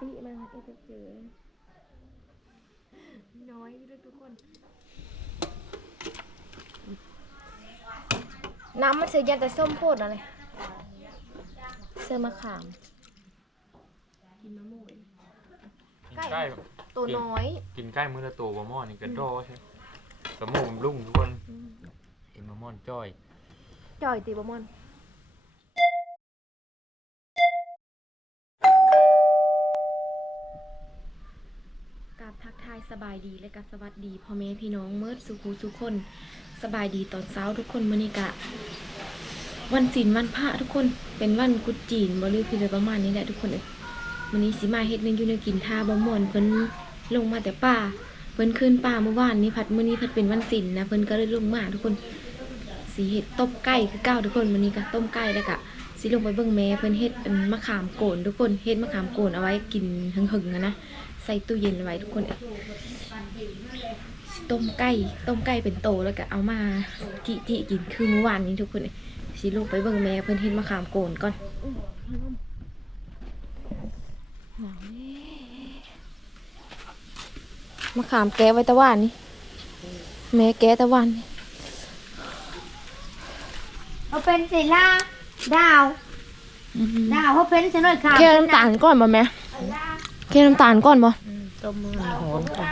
นี่มาเอ็ดเจอน้อยด้วยทุกคน น้ำมันเสียยาแต่ส้มโพดอะไรเสื้อมะขาม กินมะม่วงกินใกล้ใกล้ตัวน้อย กินใกล้มื้อละตัวบะม่อนนี่กระโดดใช่สมองลุ่งทุกคนเห็นบะม่อนจ้อย จ่อยตีบะมอน กราบทักทาย สบายดีและก็สวัสดีพ่อแม่พี่น้องเมิดสุขูสุขคน สบายดีตอนเช้าทุกคนมื้อนี้กะ วันศีลวันพระทุกคนเป็นวันกุดจีนบ่ลือคือเลยประมาณนี้แหละทุกคนเอ้ยมื้อนี้สิมาเฮ็ดเมนูแนวกินท่าบ่ม่วนเพิ่นลงมาแต่ป่าเพิ่นขึ้นป่าเมื่อวานนี้พัดมื้อนี้พัดเป็นวันศีลนะเพิ่นก็เลยลงมาทุกคนสีเห็ดต้มไก่คือเก้าทุกคนวันนี้ก็ต้มไก่แล้วก็สิลงไปเบิ่งแม่เพิ่นเฮ็ดเป็นมะขามโกนทุกคนเฮ็ดมะขามโกนเอาไว้กินหึงๆนะ ใส่ตู้เย็นไว้ทุกคนเอ้ยต้มไก่ต้มไก่เป็นโตแล้วก็เอามาจิจิกินคือเมื่อวานนี้ทุกคนเอ้ยสิลงไปเบิ่งแม่เพิ่นเฮ็ดมะขามโกนก่อนหนาวแน่มะขามแก้ไว้ตะวันนี่แม่แก้ตะวันนี่เขาเป็นสิล่าดาว ดาวเขาเป็นสิหน่อยค่ะเคี่ยวน้ำตาลก่อนบ่แม่ เคี่ยวน้ำตาลก่อนบ่ต้มมือหอมค่ะ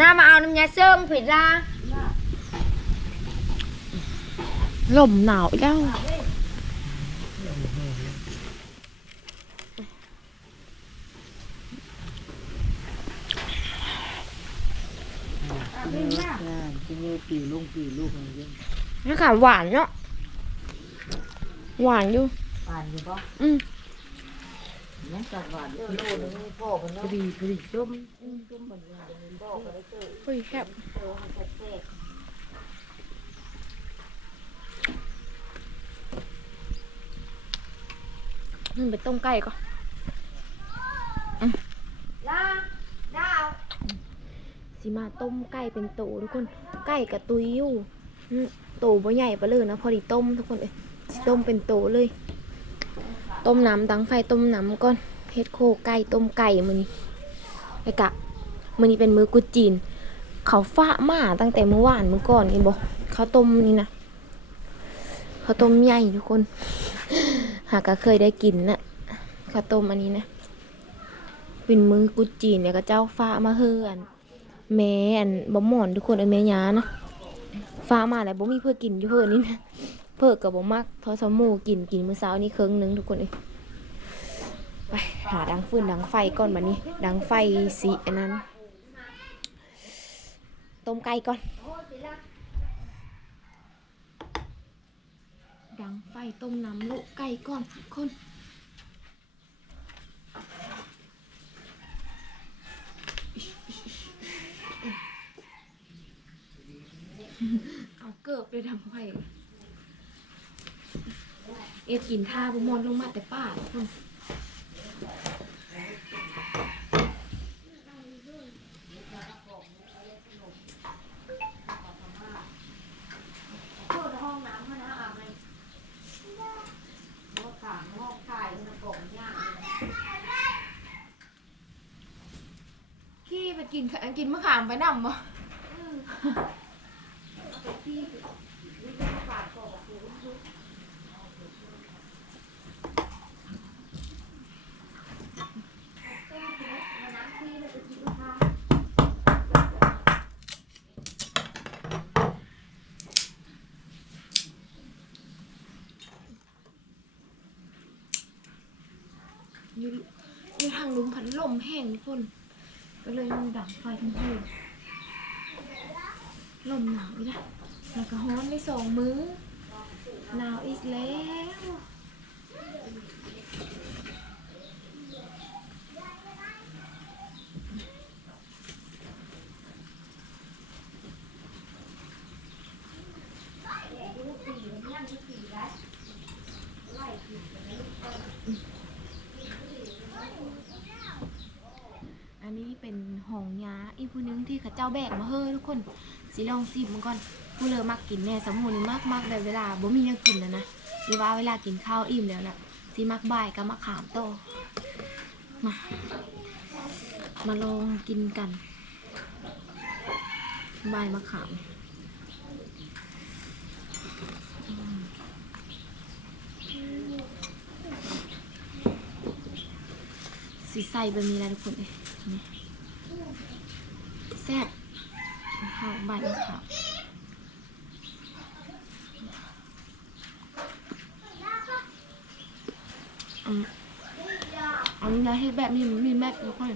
น้ามาเอาน้ำยาเสื่อมผิดล่าลมหนาวอีกแล้วที่นี่ปีลูกปีลูกมันยังมะขามหวานเนาะหวานอยู่ผ่านอยู่ปะอืม นั่นจากหวานกิโลนึงพ่อมันพอดีพอดีจุ่มเหมือนกันเฮ้ยแคบมันไปต้มไก่ก่อนลาดาวสิมาต้มไก่เป็นโตทุกคน ไก่กับตุยอยู่โตบ่ใหญ่ปะเลยนะ พอดีต้มทุกคนเอ้ยต้มเป็นโตเลย ต้มน้ำตั้งไฟต้มน้ำก่อนเฮ็ดโคไก่ต้มไก่มื้อนี้ไอ้กะมื้อนี้เป็นมื้อกุจีน เขาฟ้ามาตั้งแต่เมื่อวานเมื่อก่อนนี่บอกเขาต้มนี่นะเขาต้มใหญ่ทุกคน หากก็เคยได้กินนะเขาต้มอันนี้นะเป็นมือกุจีนเนี่ยก็เจ้าฟ้ามาเฮือนแม่อันบ่หมอนทุกคนอันแม่ยานะฟ้ามาแล้วบ่มีเพื่อกินอยู่เพื่อนี่นะ เพื่อกับบ่มักทอสมูกินกินมื้อเช้านี่ครึ่งหนึงทุกคนเอ้ยไปหาดังฟืนดังไฟก่อนบัดนี้ ดังไฟสีอันนั้น ต้มไก่ก่อน ดังไฟต้มน้ำลูกไก่ก่อนทุกคนเอาเกิบเลยดังไฟ เอ็ดกินท่าบุมอนลงมาแต่ป้าทุกคนห้องน้ำห้องน้ำอาบเลยห้องขางห้องขายมันกล่องย่างขี้ไปกินขกินมะขามไปนำบ่ อยู่อยู่ทาง ลมแห้งทุกคน ก็เลยมันดับไฟทั้งคืนลมหนาวอีกแล้วแล้วก็ฮ้อนในสองมื้อหนาวอีกแล้วอันนี้เป็นหองยาอีกผู้หนึงที่เขาเจ้าแบกมาเฮ้ยทุกคนสิลองซิมมันก่อนผู้เลอมักกินแม่สมุนมากมากแบบเวลาบ่มีแนวกินนะนะหรือว่าเวลากินข้าวอิ่มแล้วนะสิมักบ่ายกับมะขามโตมามาลองกินกันใบมะขามสีใสแบบนี้แหละทุกคนเอ้ยนี่ ซ่บข้าวใบมะขามอืมอันนี้นะเฮ็ดแบบนี้มีแม็กทุกคน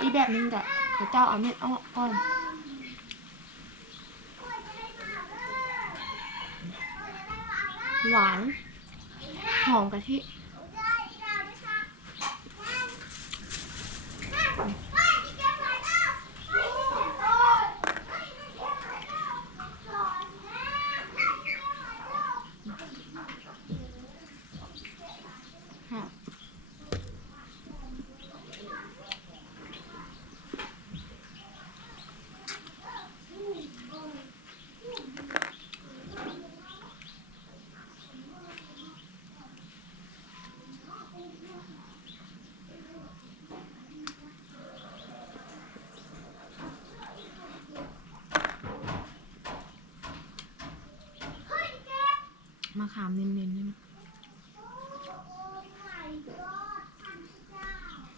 อีแบบนึงแต่เขาเจ้าเอาเม็ดเอก่อนหวาน หอมกะทิ ขามเน้นๆได้ไหม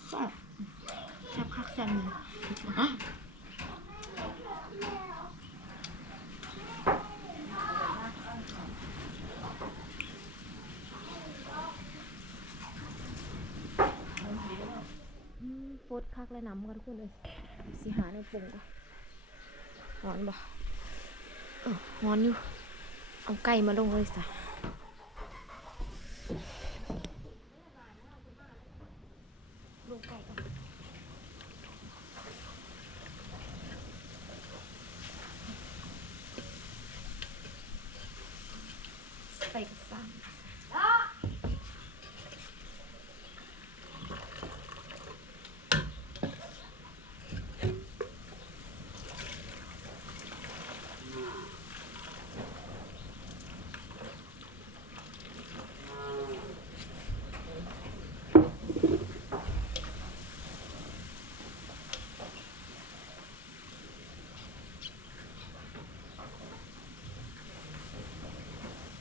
แซ่บแซ่บคักแซ่บเลยอะอืมโฟดคักและน้ำกันทุกคนเลยสิหาในปุ่งก่อนหอนบ่เออหอนอยู่ เอาไก่มาลงเลยจ้ะลงไก่ก่อนใส่กระสัง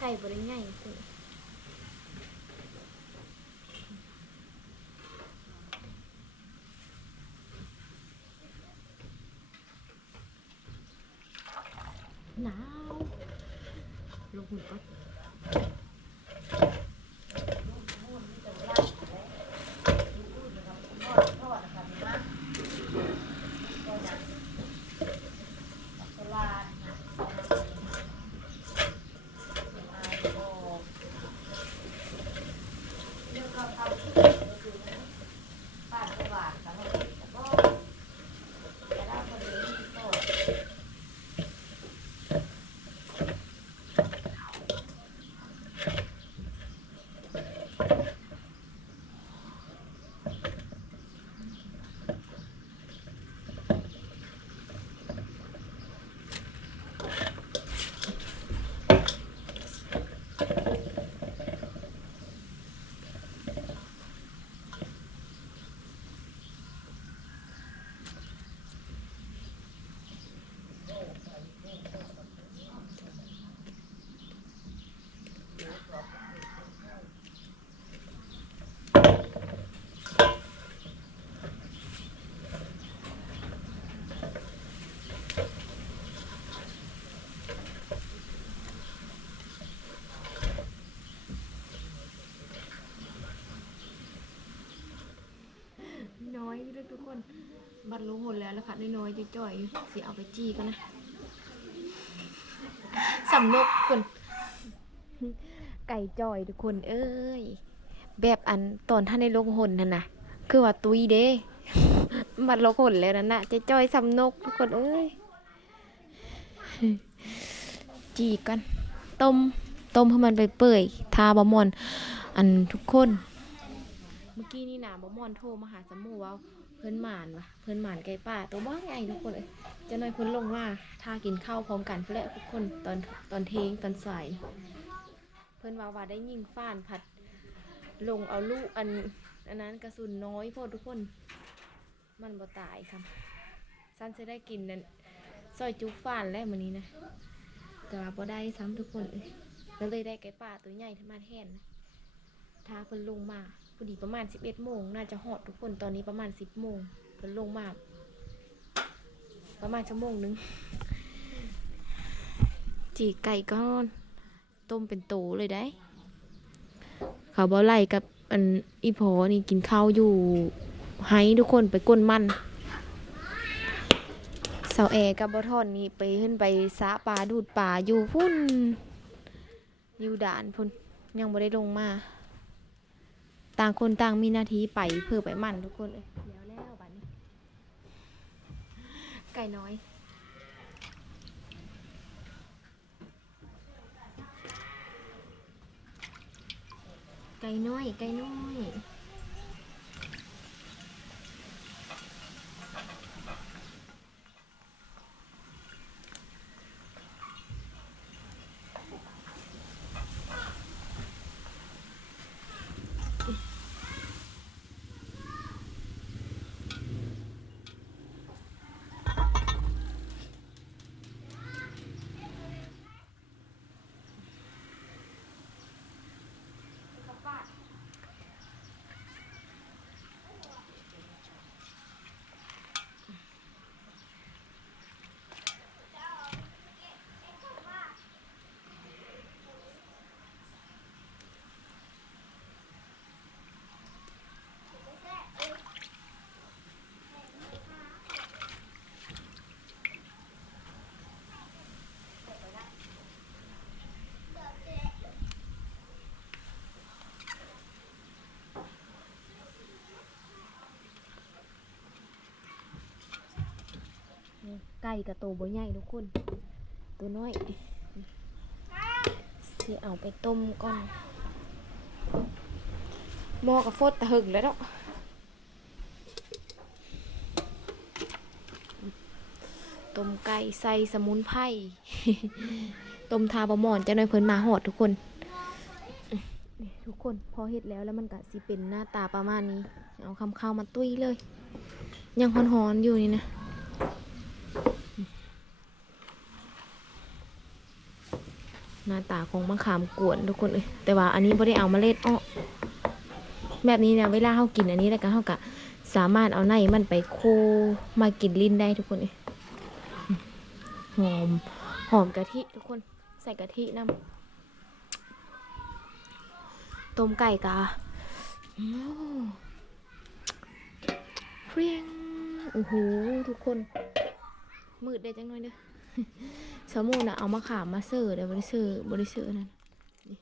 ไก่บริง่ายคือหนาวลงมือก่อนน้ อทุกคนบัตรลงหมดแล้วแล้วค่ะน้อยๆจ่อยๆสิเอาไปจี้กันนะสำนกคน ไก่จ่อยทุกคนเอ้ย แบบอันตอนท่านในโลกหนนั่นนะคือว่าตุยเด้บัดโลกหนแล้วนั่นนะจะจ่อยสำนกทุกคนเอ้ยจีกัน ต้ม ต้มให้มันไปเปื่อยทาบะมอน อันทุกคน เมื่อกี้นี่นะบะมอนโทรมาหาสมูว่า พิ่นหมานวะเพิ่นหมานไก่ป่าตัวบ้าไงทุกคนเอ้ยจะน้อยเพิ่นลงว่าถ้ากินข้าวพร้อมกันเพื่อและทุกคนตอนตอนเทงตอนใสายเพิ่นว่าว่าได้ยิงฟ้านผัด ลงเอาลูกอันอันนั้นกระสุนน้อยพดทุกคน มันบ่ตายซ้ำซันจะได้กินนั่นซอยจุ๊ฟ้านแล้วมื้อนี้นะแต่ว่าบ่ได้ซ้ำทุกคนเอ้ยก็เลยได้ไก่ป่าตัวใหญ่มาแทนนะถ้าเพิ่นลงมา พอดีประมาณ11โมงน่าจะฮอดทุกคนตอนนี้ประมาณ10โมงเพิ่นลงมาประมาณชั่วโมงหนึงจีไก่ก้อนต้มเป็นโตเลยได้ เขาบ่ไล่กับอันอีพอนี่กินข้าวอยู่ไห้ทุกคนไปก้นมันเสาแอร์กับบอทอนนี่ไปขึ้นไปสะปลาดูดปลาอยู่พุ่นอยู่ด่านพุ่นยังบ่ได้ลงมา ต่างคนต่างมีหน้าที่ไปเพื่อไปมันทุกคนเลยแล้วแล้วบัดนี้ ไก่น้อย ไก่น้อย ไก่น้อย ไก่กับตัวบ่ใหญ่ทุกคน ตัวน้อยสิเอาไปต้มก่อนหม้อกับฟดตะหึงแล้วเนาะต้มไก่ใส่สมุนไพรต้มทาบะหมอนจะหน่อยเพิ่นมาหอดทุกคนทุกคนพอเฮ็ดแล้วแล้วมันก็สิเป็นหน้าตาประมาณนี้ เอาคำข้าวมาตุ้ยเลย ยังหอนๆอยู่นี่นะ หน้าตาของมะขามกวนทุกคนเลยแต่ว่าอันนี้ไม่ได้เอามาเล็ดอ้อแบบนี้เนี่ยเวลาเขากินอันนี้แล้วก็เขาก็สามารถเอาในมันไปโคมากินลิ้นได้ทุกคนเลยหอมหอมกะทิทุกคนใส่กะทิน้ำต้มไก่กะเพียงโอ้โหทุกคน มืดได้จังหน่อยเด้อ สมูน่ะเอามาขามมาเสิร์ฟเดี๋ยวบริเสิร์ฟบริเสิร์ฟนั่นนี่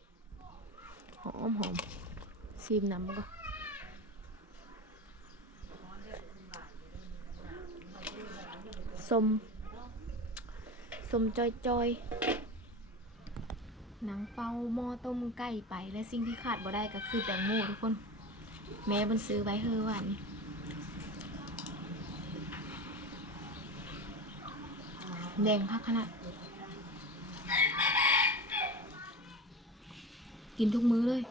หอมหอมซีมน้ำก็สมสมจอยจอยหนังเฝ้าหม้อต้มไก่ไปและสิ่งที่ขาดบ่ได้ก็คือแตงโมทุกคน แม่มันซื้อไว้เฮอวัน แดงพักขนาดกินทุกมื้อเลย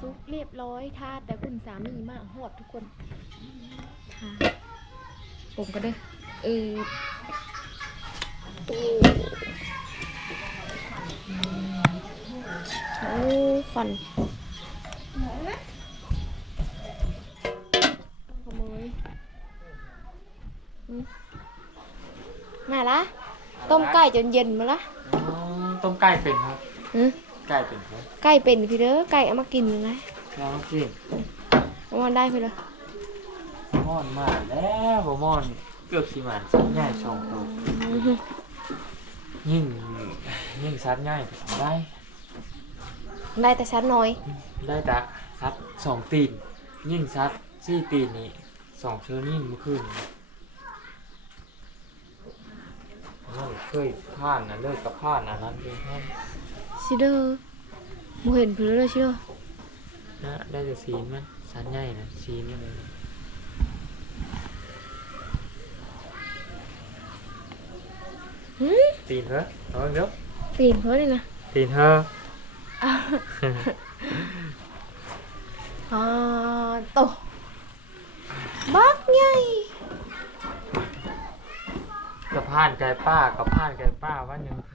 ซุปเรี ยบร้อยทาแต่คุณสามีมากหอดทุกคนทาผมก็ได้อเออโอ้โอ้ฟันขโมยอืมมาละต้มไก่จนเย็นมาละต้มไก่เป็นครับอือไก่เป็นครับไก่เป็นพี่เด้อไก่เอามากินยั งไงแล้วกินเอามาได้พี่เด้อมอนมาแล้วบ่มอนเกือบสิหมานสัตว์ใหญ่สองตัวอื้อหือยิ่งยิ่งสัตว์ใหญ่ก็ทำได้ ได้แต่ชั้นน้อย ได้แต่ซัดสองตีน ยิ่งซัดสี่ตีนนี่สองเชื้อนี่เมื่อคืนโอ้ยเคยผ่านนะเลิกกับผ่านอันนั้นเป็นแค่ชิเดอร์บ่เห็นเพิ่นเลยเชื่อ นะได้แต่ซีนมันซันใหญ่นะซีนมันเลยหึตีนเถอะเอาเดี๋ยวตีนเพิ่นนี่นะตีนเถอะอ่าโตบักใหญ่กับผ่านไก่ป้ากับผ่านไก่ป้าวันยังค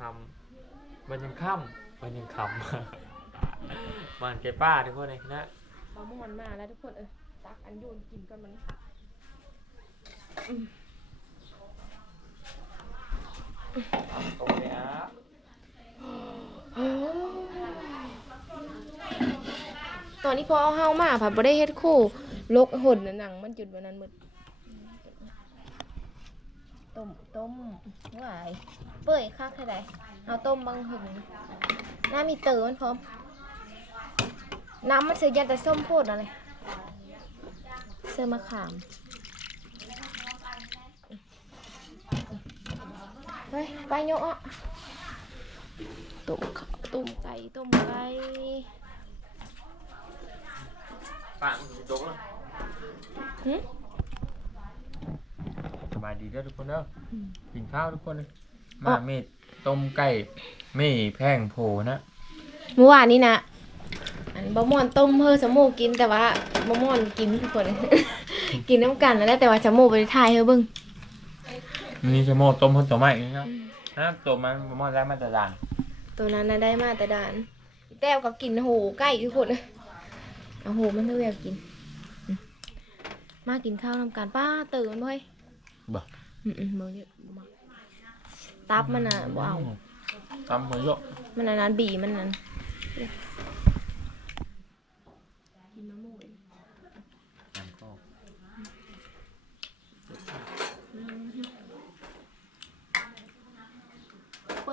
ำวันยังค่ำวันยังคำ ผ่านไก่ป้าทุกคนเลยนะปลาหมอนมาแล้วทุกคนเออตักอันโยนกินก่อนมันตรงนี้อะตอนนี้พอเอาเฮามาผัดบ่ได้เฮ็ดคู่ลกหดน่ะหนังมันจุดวันนั้นหมดต้มต้มหวายเปื่อยคักเท่าใดเอาต้มบางหึงน้ามีเต๋อมันพร้อม น้ำมันเสียยันแต่ส้มโพดอะไรเสื้อมะขามไปไปโยกอะต้มข้าวต้มไก่ ต้มไก่ป้ามันจะตกแล้วหึสบายดีเด้อทุกคนเด้ออมกินข้าวทุกคนเลยอ๋อมาเม็ดต้มไก่ไม่แพงโผนะ เมื่อวานนี้นะอัน บะม่อนต้มเพื่อสมูกินแต่ว่าบะม่อนกินทุกคน กินน้ำกันแล้วแต่ว่าสมูไปทายเฮ้เบิ้งนี่จะโมต้มเพิ่นตัวใหม่นี่ครับนะตัวมันประมาณได้มาตรฐานตัวนั้นนะได้มาแต่ดานแต้วก็กินโหใกล้ทุกคนเอาโหมันเท่าอยากกินอืมมากินข้าวนำกันป้าตื่นบ่อยบ่อืมอืมเบอเยอะบ่มักตับมันอะบ่เอาตำหัวโยกมันอันนั้นบีมันนั้นกินมะม่วง ตำก็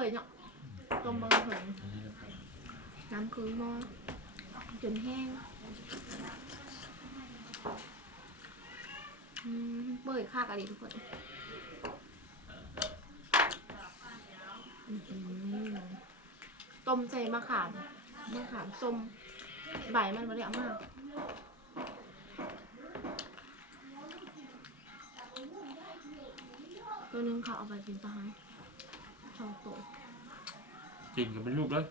เปิดเนาะต้มบอร์ถึงน้ำคือมอจนแห้งอืมเปิดค่ากอะไรทุกคนต้มใส่มะขามมะขามส้มใบมันมาเรียกมากตัวนึงเขาเอาไปกินปลา ไหมสองตัวกินกันเป็นลูกเลย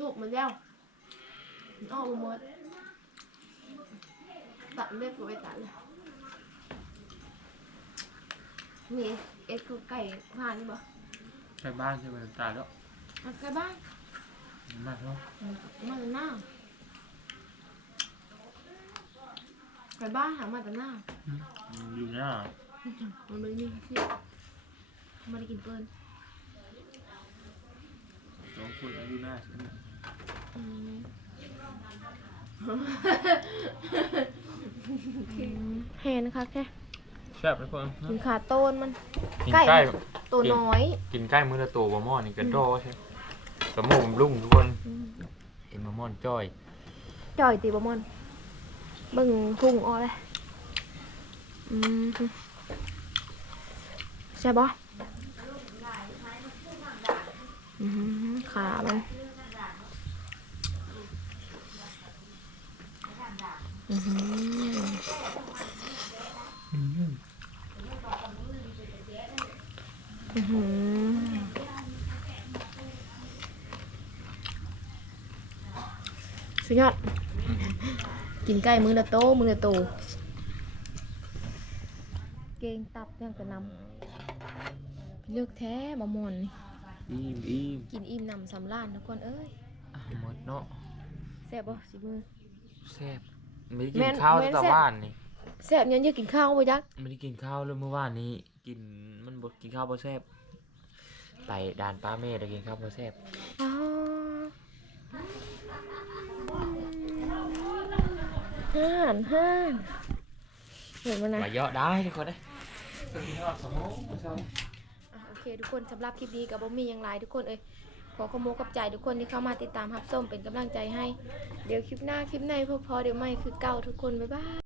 ลูกมันแล้วมันออกมาหมดตัดเล็บก็ไปตัดเลยนี่เอ็ดคือไก่ผ่านนี่บ่ไปบ้านใช่ไหมตายแล้วมาไก่บ้านมากแล้วมาแต่หน้าไก่บ้านหามาแต่หน้า อยู่หน้ามันไม่มีที่ ไม่ได้กินเปิ้ลสองคนอายุหน้าใช่ไหมอืมแพนนะคะแค่แซ่บทุกคนกินขาโต้นมันกินไก่ใกล้ตัวน้อยกินใกล้มือละตัวบะม่อนนี่กระโดดใช่สมองลุ่งทุกคนอืมเอ็นบะม่อนจ้อยจ่อยตีบะมอนเบิ่งพุงออกเลยอืมใช่ปะอืม ขามันอืมอืมสุดยอด กินไก่มือละโต มือละโต เกงตับยังกระนำเลือกแท้บะมอนนี่อิ่มอิ่ม กินอิ่มหนำสำล้านทุกคนเอ้ยอะหมดเนาะแซ่บบ่สิมือ แซ่บไม่ได้กิแม่นนข้าวแม่นตั้งแต่แซ่บ บ้านนี่แซ่บยันเยอะกินข้าวบ่ยักไม่ได้กินข้าวเลยเมื่อวานนี้ กินมันบดกินข้าวบ่แซ่บไปด่านป้าเมย์ได้กินข้าวบ่แซ่บอ๋อห้านห้านเห็นมันนะมาเยอะได้ทุกคนเลยอะโอเคทุกคนสำหรับคลิปนี้กับบ่มีหยังไลทุกคนเอ้ยขอขโมกับใจทุกคนที่เข้ามาติดตามรับส้มเป็นกำลังใจให้ เดี๋ยวคลิปหน้าคลิปในพอพอเดี๋ยวไม่คือเก่าทุกคนบ๊ายบาย